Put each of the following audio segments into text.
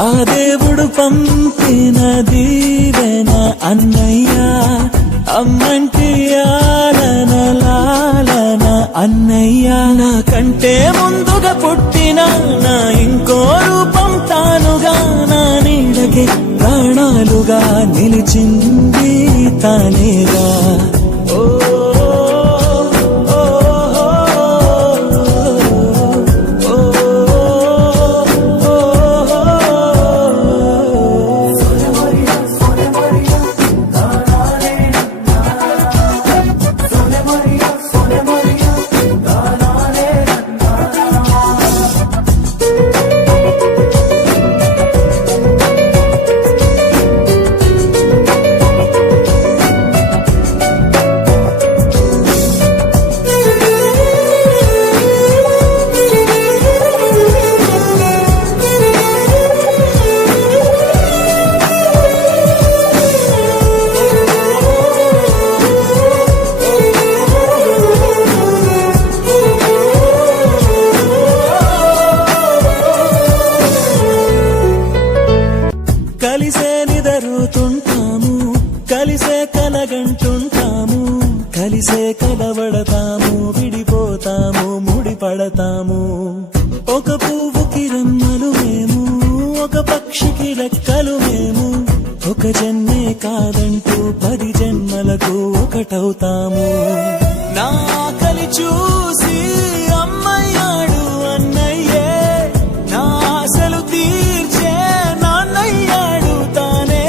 ఆ దేవుడు పంపిన దీవెన అన్నయ్య, అమ్మంటి ఆలన లాలన అన్నయ్య. నాకంటే ముందుగా పుట్టిన నా ఇంకో రూపం తానుగా, నా నీడకి ప్రాణాలుగా నిలిచింది తానేగా. కలిసే నిదరుతుంటాము, కలిసే కలగంటుంటాము, కలిసే కలవడతాము, విడిపోతాము, ముడిపడతాము. ఒక పువ్వుకి రెమ్మలు మేము, ఒక పక్షికి రెక్కలు మేము, ఒక జన్మే కాదంటూ 10 జన్మలకు ఒకటవుతాము. నా కలి చూసి అమ్మయ్యాడు అన్నయ్యే, నా ఆశలు తీర్చే నాన్నయ్యాడు తానే.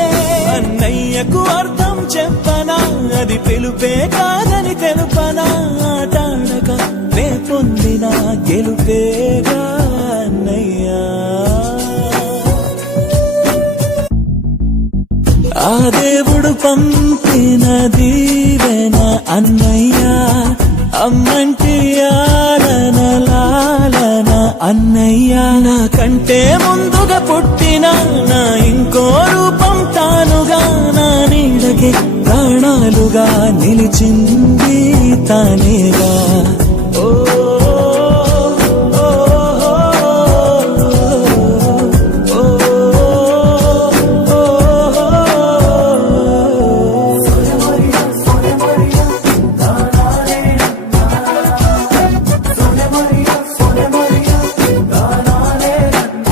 అన్నయ్యకు అర్థం చెప్పనా, అది పిలుపే కాదని తెలుపనా, ఆటాడక నే పొందిన గెలుపేగా అన్నయ్యా. ఆ దేవుడు పంపిన దీవెన అన్నయ్య, అమ్మంటి ఆలన లాలన అన్నయ్య. నాకంటే ముందుగా పుట్టిన నా ఇంకో రూపం తానుగా, నా నీడకి ప్రాణాలుగా నిలిచింది తానేగా.